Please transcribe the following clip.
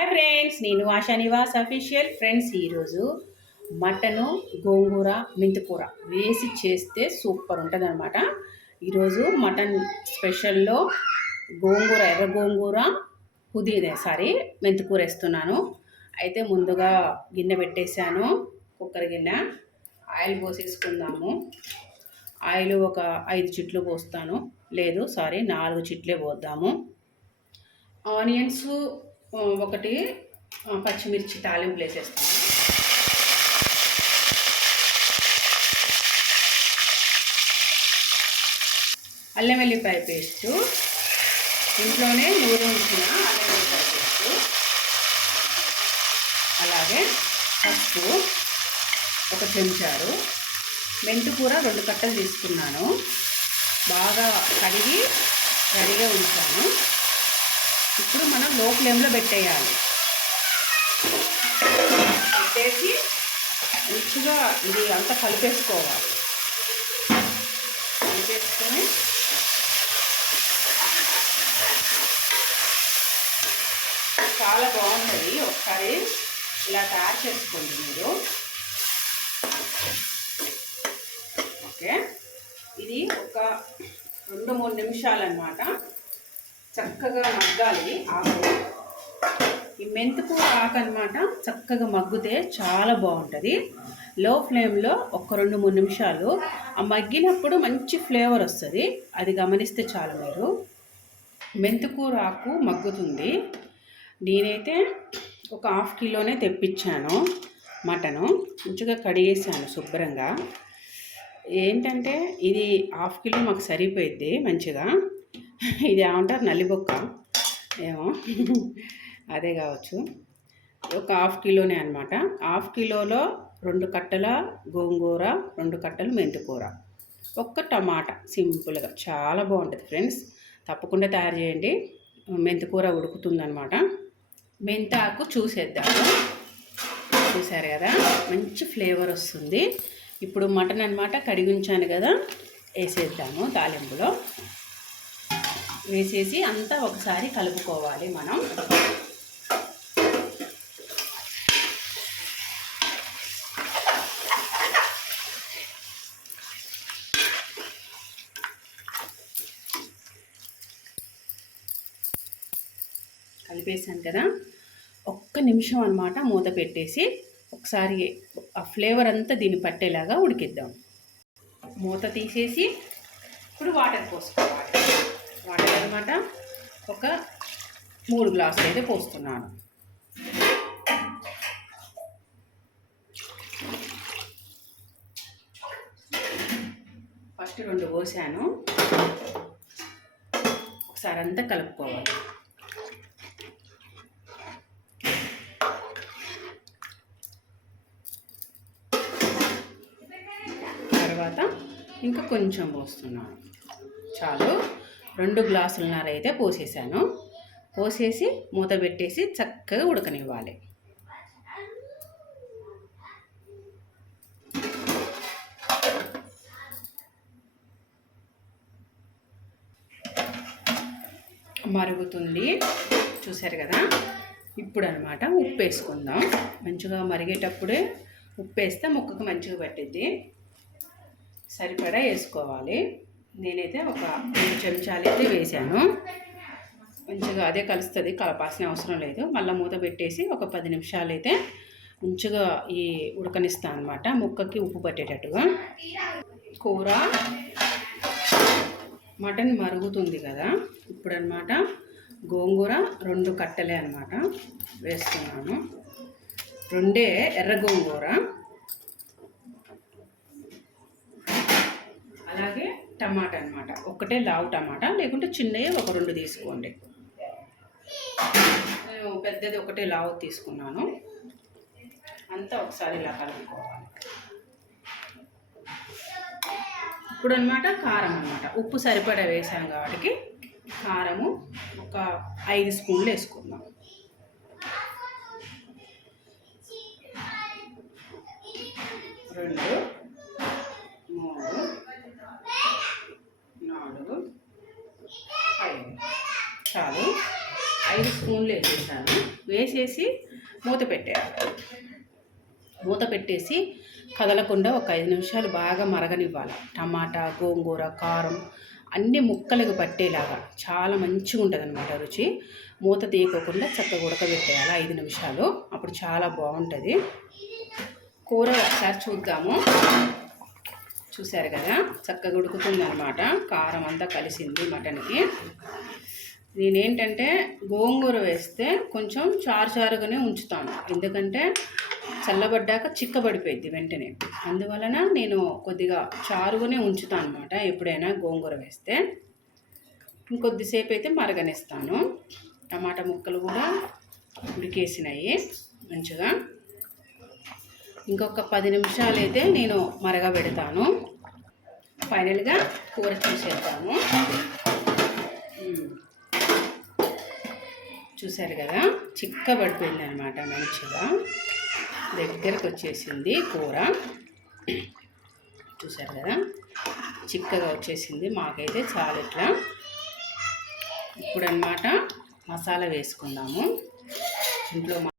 Hi friends నేను Asha Nivas official friends ఈరోజు mutton గోంగూర మెంతికూర వేసి చేస్తే సూపర్ ఉంటుంది అనమాట ఈరోజు మటన్ స్పెషల్లో గోంగూర ఎర్ర గోంగూర పుదీనా సారీ మెంతికూర వేస్తున్నాను. అయితే ముందుగా గిన్నె పెట్టేశాను కుక్కర్ గిన్నె. ఆయిల్ పోసేసుకుందాము. ఆయిల్ ఒక ఐదు చిట్లు పోస్తాను. లేదు సారీ నాలుగు చిట్లే పోద్దాము. ఆనియన్స్ ఒకటి పచ్చిమిర్చి తాలింపు వేసేస్తాను. అల్లం వెల్లిపాయ పేస్ట్ ఇంట్లోనే నూనె ఉంచిన అల్లం వెల్లిపాయ పేస్ట్ అలాగే పసుపు ఒక చెంచారు మెంతికూర రెండు కట్టలు తీసుకున్నాను బాగా కడిగి రెడీగా ఉంచాను. ఇప్పుడు మనం లో ఫ్లేమ్లో పెట్టేయాలి. పెట్టేసి మంచిగా ఇది అంతా కలిపేసుకోవాలి. కలిపేసుకొని చాలా బాగుంటుంది. ఒకసారి ఇలా తయారు చేసుకోండి మీరు. ఓకే. ఇది ఒక రెండు మూడు నిమిషాలు అన్నమాట చక్కగా మగ్గాలి ఆకు. ఈ మెంతిపూర ఆకు అనమాట చక్కగా మగ్గితే చాలా బాగుంటుంది. లో ఫ్లేమ్లో ఒక రెండు మూడు నిమిషాలు. ఆ మగ్గినప్పుడు మంచి ఫ్లేవర్ వస్తుంది. అది గమనిస్తే చాలు మీరు. మెంతికూర ఆకు మగ్గుతుంది. నేనైతే ఒక హాఫ్ కిలోనే తెప్పించాను మటను. మంచిగా కడిగేసాను శుభ్రంగా. ఏంటంటే ఇది హాఫ్ కిలో మాకు సరిపోయిద్ది మంచిగా. ఇది ఏమంటారు? నల్లిబొక్క. ఏమో. అదే కావచ్చు. ఒక హాఫ్ కిలోనే అనమాట హాఫ్ కిలోలో రెండు కట్టల గోంగూర రెండు కట్టలు మెంతికూర. ఒక్క టమాటా. సింపుల్గా. చాలా బాగుంటుంది ఫ్రెండ్స్. తప్పకుండా తయారు చేయండి. మెంతికూర ఉడుకుతుందనమాట మెంతి ఆకు చూసేద్దాము. చూసారు కదా? మంచి ఫ్లేవర్ వస్తుంది. ఇప్పుడు మటన్ అనమాట కడిగి ఉంచాను కదా. వేసేద్దాము తాలింపులో. వేసేసి అంతా ఒకసారి కలుపుకోవాలి మనం. కలిపేసాను కదా. ఒక్క నిమిషం అనమాట మూత పెట్టేసి ఒకసారి ఆ ఫ్లేవర్ అంతా దీన్ని పట్టేలాగా ఉడికిద్దాం. మూత తీసేసి ఇప్పుడు వాటర్ పోసుకోవాలి. వాటర్ అనమాట ఒక మూడు గ్లాసులు అయితే పోస్తున్నాను. ఫస్ట్ రెండు పోసాను. ఒకసారి అంతా కలుపుకోవాలి. తర్వాత ఇంకా కొంచెం పోస్తున్నాను. చాలు. రెండు గ్లాసులన్నర అయితే పోసేసాను. పోసేసి మూత పెట్టేసి చక్కగా ఉడకనివ్వాలి. మరుగుతుంది. చూశారు కదా? ఇప్పుడు అనమాట ఉప్పు వేసుకుందాం. మంచిగా మరిగేటప్పుడే ఉప్పు వేస్తే ముక్కకు మంచిగా పట్టిద్ది. సరిపడా వేసుకోవాలి. నేనైతే ఒక రెండు చెంచాలు అయితే వేసాను మంచిగా అదే కలుస్తుంది కలపాల్సిన అవసరం లేదు. మళ్ళీ మూత పెట్టేసి ఒక పది నిమిషాలు అయితే మంచిగా ఈ ఉడకనిస్తాను అనమాట ముక్కకి ఉప్పు పట్టేటట్టుగా. కూర మటన్ మరుగుతుంది కదా ఇప్పుడు అనమాట గోంగూర రెండు కట్టలే అనమాట వేస్తున్నాను. రెండే ఎర్ర గోంగూర అలాగే టమాటా అనమాట ఒకటే లావు టమాటా లేకుంటే చిన్నవి ఒక రెండు తీసుకోండి. నేను పెద్దది ఒకటే లావు తీసుకున్నాను. అంతా ఒకసారి ఇలా కలుపుకోవాలి. ఇప్పుడు అనమాట కారం అనమాట ఉప్పు సరిపడా వేసాం కాబట్టి కారము ఒక ఐదు స్పూన్లు వేసుకుందాం రెండు మూడు నాలుగు చాలు. ఐదు స్పూన్లు వేసేసాను. వేసేసి మూత పెట్టేయాలి మూత పెట్టేసి కదలకుండా ఒక ఐదు నిమిషాలు బాగా మరగనివ్వాలి. టమాటా గోంగూర కారం అన్ని ముక్కలకు పట్టేలాగా చాలా మంచిగా ఉంటుంది అనమాట రుచి. మూత తీయకోకుండా చక్కగా ఉడకబెట్టేయాలి ఐదు నిమిషాలు. అప్పుడు చాలా బాగుంటుంది. కూర ఒకసారి చూద్దాము. చూశారు కదా? చక్కగా ఉడుకుతుంది అనమాట కారం అంతా కలిసింది మటన్కి. నేనేంటంటే గోంగూర వేస్తే కొంచెం చారు చారుగానే ఉంచుతాను. ఎందుకంటే చల్లబడ్డాక చిక్కబడిపోయింది వెంటనే. అందువలన నేను కొద్దిగా చారుగానే ఉంచుతాను అనమాట ఎప్పుడైనా గోంగూర వేస్తే. ఇంకొద్దిసేపు అయితే మరగనిస్తాను. టమాటా ముక్కలు కూడా ఉడికేసినాయి మంచిగా. ఇంకొక పది నిమిషాలు అయితే నేను మరగబెడతాను ఫైనల్గా కూర చూసేద్దాము చూశారు కదా చిక్కబడిపోయింది అనమాట మంచిగా. దగ్గరకు వచ్చేసింది కూర. చూశారు కదా చిక్కగా వచ్చేసింది. మాకైతే చాలా ఇట్లా ఇప్పుడు అన్నమాట మసాలా వేసుకుందాము. ఇంట్లో